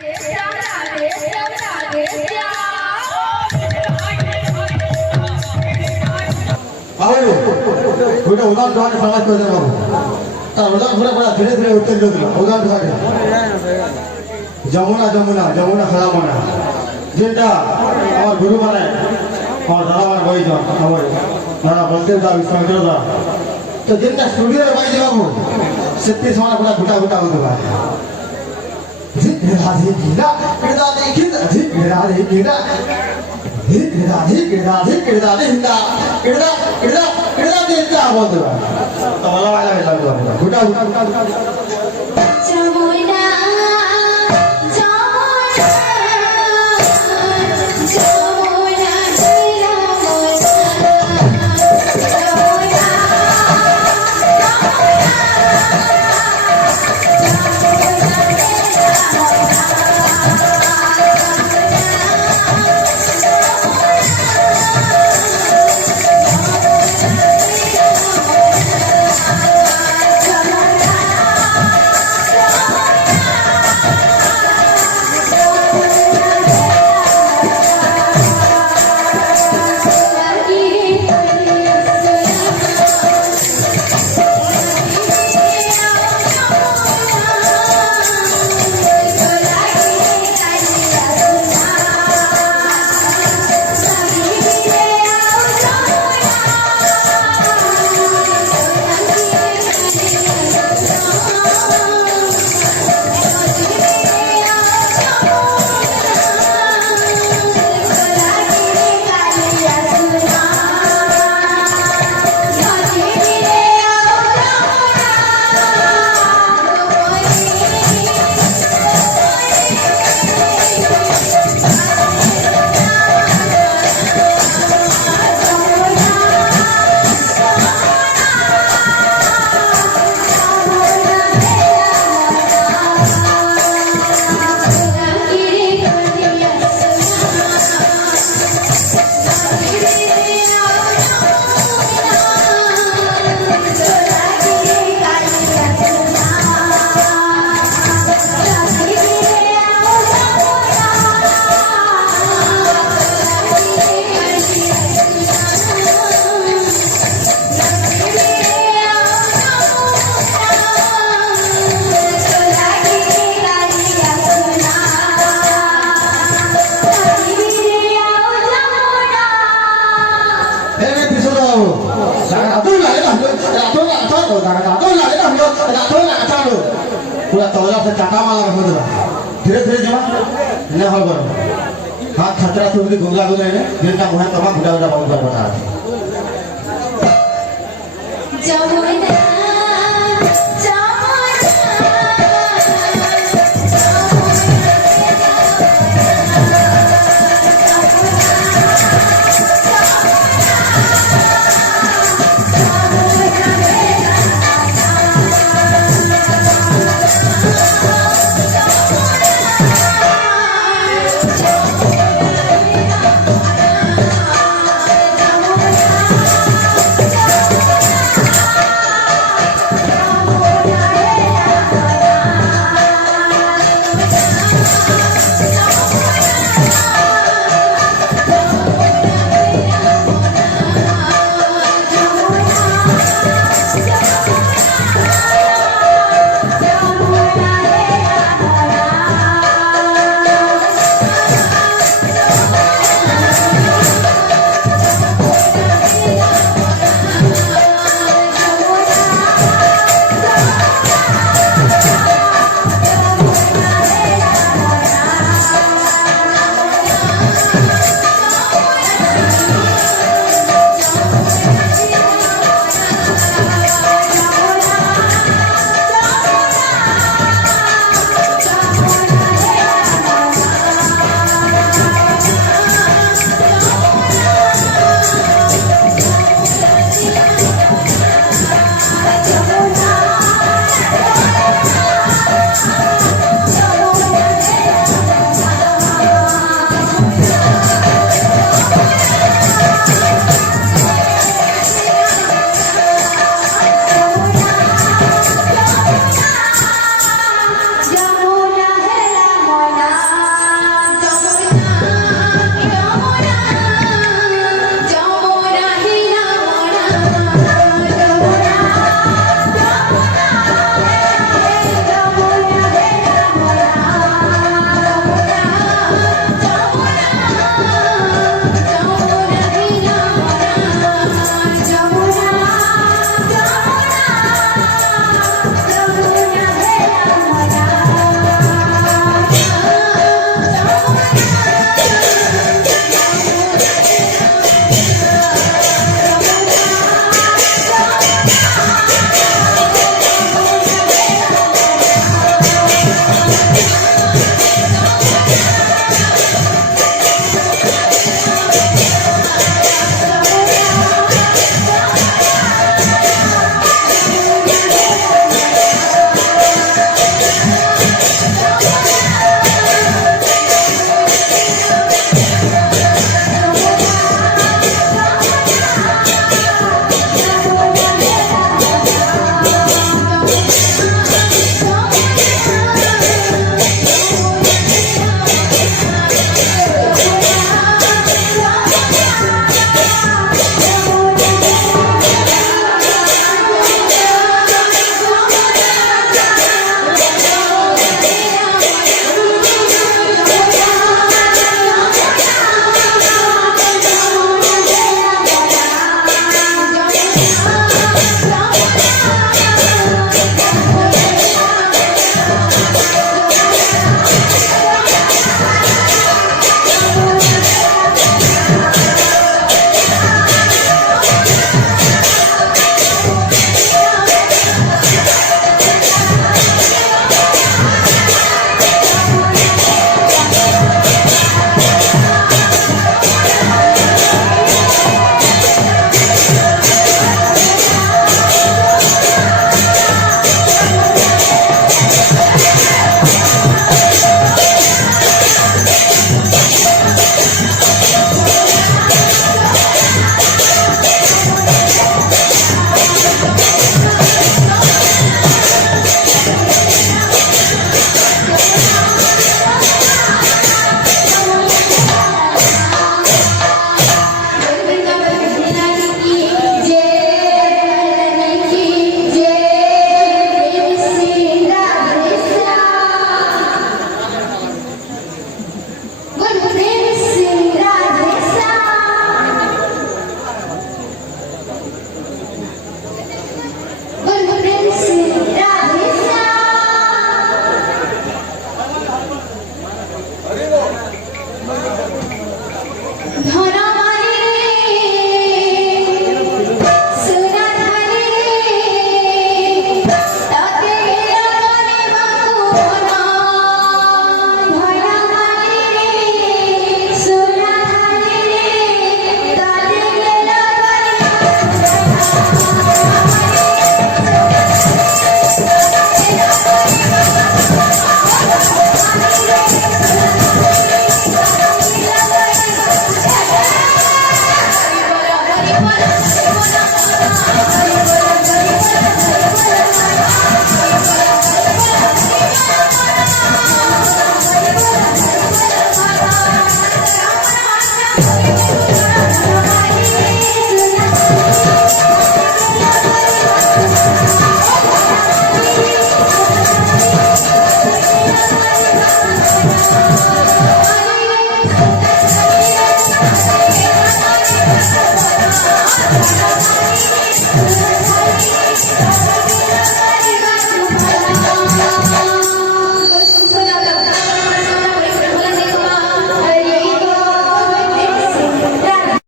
गोटे उदाहरण दो समाज को देना उदाहरण पूरा पूरा धीरे धीरे उत्तर दो उदाहरण दो जमुना जमुना जमुना खराबना जेटा हमार गुरु माने और दादा माने भाई जो हमारे दादा बलदेव दा विश्वामित्र दा तो जेटा स्टूडियो रे भाई जाबो सेत्ती समय पूरा गुटा गुटा होतबा जी राधे कीड़ा कीड़ा देखिन जी राधे कीड़ा कीड़ा हिंदा कीड़ा देखता बोलतबा तो वाला वाला गुटा गुटा जमुना पूरा तौला से चाटा माला रख दो धीरे धीरे जमा ने हो करो हाथ खतरा से उनकी गुंगला गुंगला ने दिन का मुंह तमाम गुंगला गुंगला बहुत बता जमुना